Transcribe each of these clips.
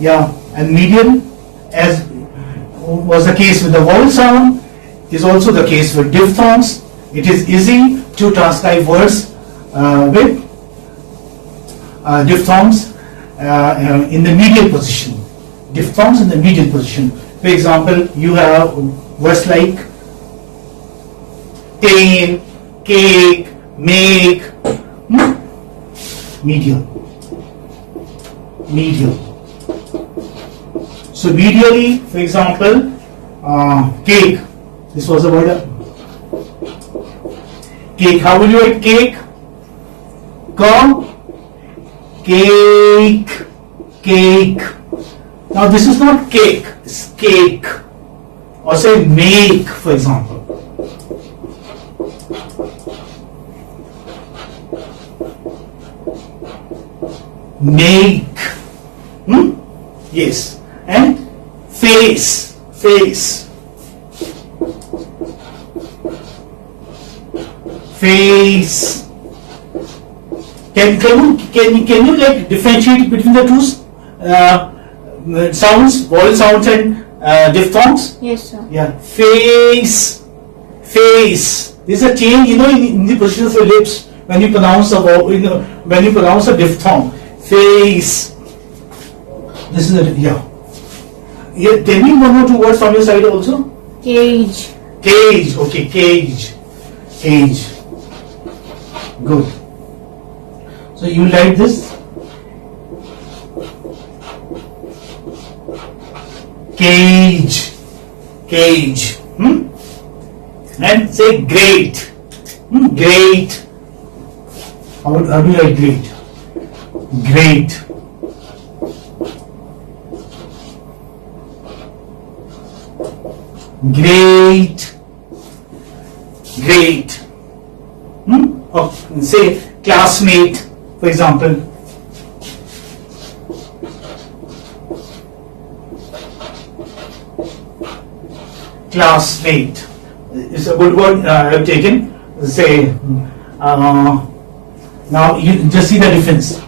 Yeah, and medial, as was the case with the vowel sound, is also the case with diphthongs. It is easy to transcribe words with diphthongs in the medial position. Diphthongs in the medial position. For example, you have words like tail, cake, make, medial. Medial. So medially, for example, cake. This was a word. Cake. How will you write cake? Cake. Cake. Now this is not cake. It's cake. Or say make, for example. Make. Yes. And face. Face. Face. Can you like differentiate between the two sounds, vowel sounds and diphthongs? Yes, sir. Yeah. Face. Face. There's a change, in the position of your lips when you pronounce a vowel, when you pronounce a diphthong. Face. This is a yeah. Tell me one or two words from your side also. Cage. Cage. Okay, cage. Cage. Good. So you like this? Cage. Cage. And say great. Great. How do you write great? Great. Great. Great. Or say classmate, for example. Classmate. It's a good word I have taken. Say, now you just see the difference.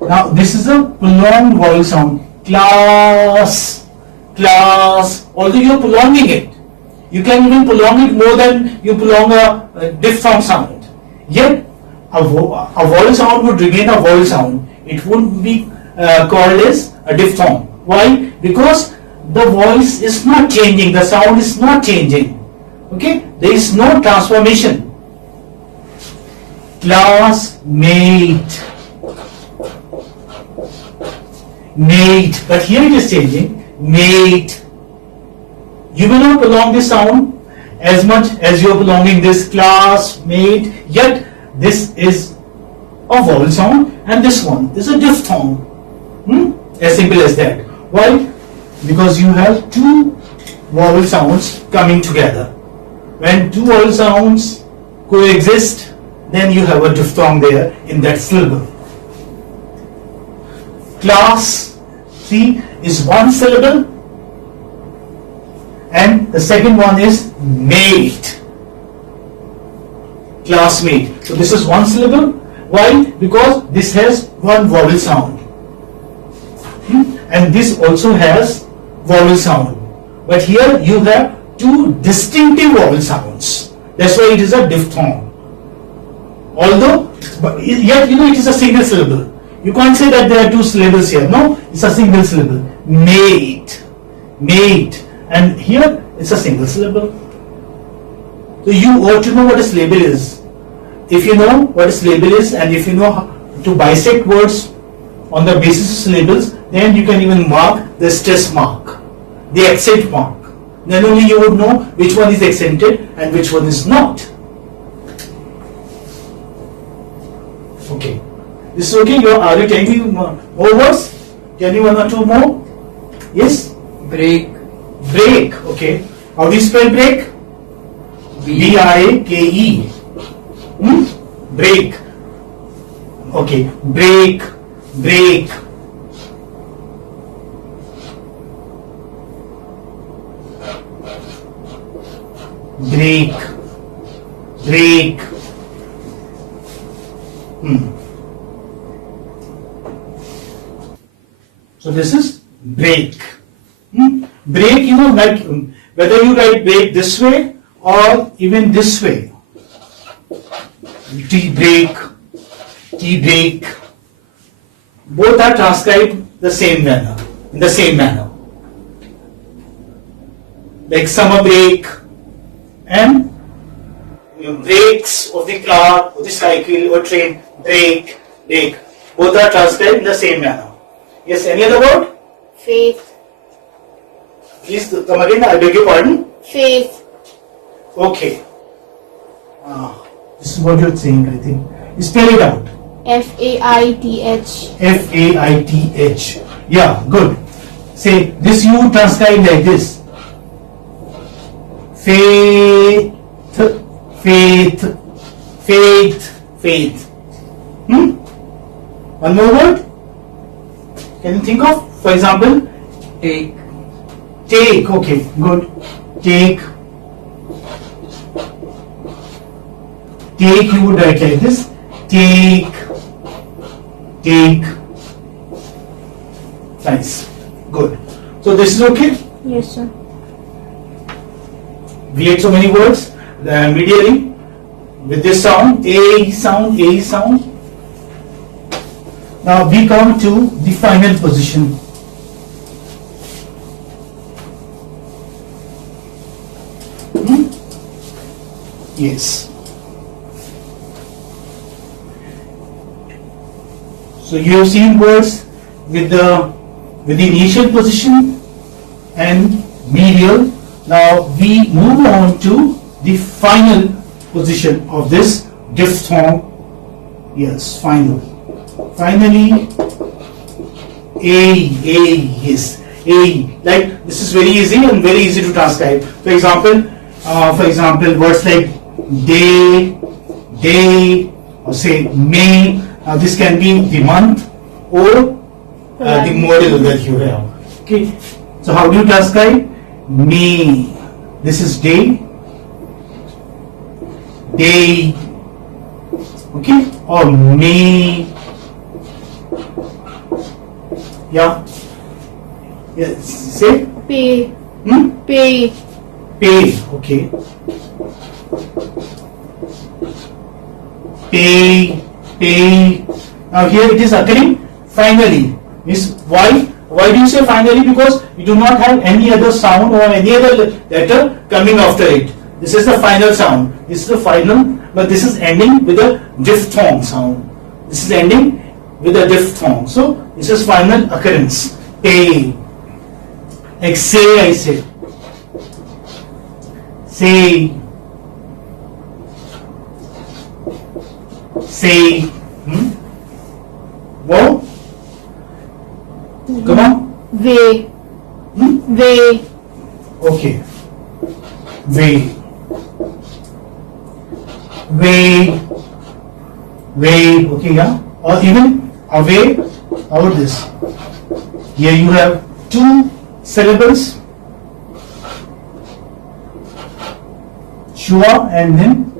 Now this is a prolonged vowel sound. Class. Class. Although you are prolonging it, you can even prolong it more than you prolong a diphthong sound. Yet a vowel sound would remain a vowel sound. It wouldn't be called as a diphthong. Why? Because the voice is not changing, the sound is not changing. Okay? There is no transformation. Classmate. Mate. But here it is changing. Mate. You will not prolong this sound as much as you are prolonging this classmate, yet this is a vowel sound and this one is a diphthong. As simple as that. Why? Because you have two vowel sounds coming together. When two vowel sounds coexist, then you have a diphthong there in that syllable. Class, see, is one syllable. And the second one is mate. Classmate. So this is one syllable. Why? Because this has one vowel sound. And this also has vowel sound. But here you have two distinctive vowel sounds. That's why it is a diphthong. Although, yet it is a single syllable. You can't say that there are two syllables here. No, it's a single syllable. Mate. Mate. And here it's a single syllable. So you ought to know what a syllable is. If you know what a syllable is and if you know how to bisect words on the basis of syllables, then you can even mark the stress mark, the accent mark. Then only you would know which one is accented and which one is not. Okay. This is okay? Are you telling me more words? Can you one or two more? Yes? Break. Break. Okay. How do you spell break? B-I-K-E. Break. Okay. Break. Break. Break. Break. So this is break. Break, you know, like whether you write break this way or even this way. Tea break, tea break. Both are transcribed the same manner, in the same manner. Like summer break and brakes of the car, or the cycle, or train, brake, brake. Both are transcribed in the same manner. Yes, any other word? Faith. Please come again, I beg your pardon. Faith. Okay. This is what you're saying, I think. Spell it out. Faith. Faith. Yeah, good. Say, this you transcribe like this. Faith, faith, faith, faith. One more word? Can you think of? For example, Take. take. Okay, good. Take. Take, you would write like this. Take. Take. Nice. Good. So this is okay? Yes, sir. We had so many words medially with this sound, A sound, A sound. Now we come to the final position. Yes. So you have seen words with the initial position and medial. Now we move on to the final position of this diphthong. Yes, final. Finally, yes, A. Like this is very easy and very easy to transcribe. For example, words like day, or say May. This can be the month or the model that you have. Okay. So how do you transcribe? May. This is day. Day. Okay. Or May. Yeah. Yes. Say. Pay. Hmm? Pay. Pay. Okay. Pay. Pay. Now here it is occurring finally. Means why? Why do you say finally? Because you do not have any other sound or any other letter coming after it. This is the final sound. This is the final, but this is ending with a diphthong sound. This is ending with a diphthong. So this is final occurrence. Pay. Like say, I say. Say. Say. Whoa. Come on. Way. Way. Okay. Way. Way. Way. Okay, yeah. Or even away. How about this? Here you have two syllables. Shua and then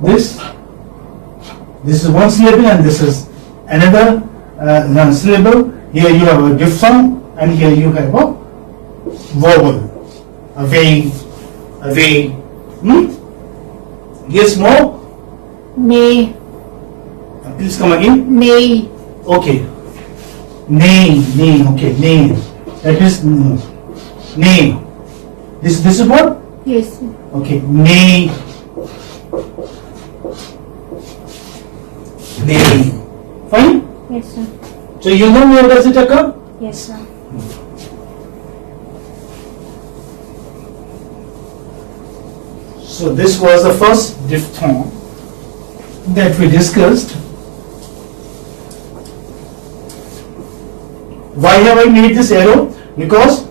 this. This is one syllable and this is another syllable. Here you have a diphthong and here you have a vowel. Away, away. Yes, more? May. Please come again. May. Okay. Nay, okay, nay. That is nay. This is what? Yes, sir. Okay, nay. Nay. Fine? Yes, sir. So you know where does it occur? Yes, sir. So this was the first diphthong that we discussed. Why have I made this arrow? Because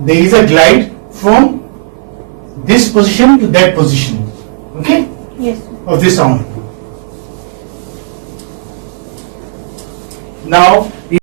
there is a glide from this position to that position. Okay? Yes, sir. Of this sound. Now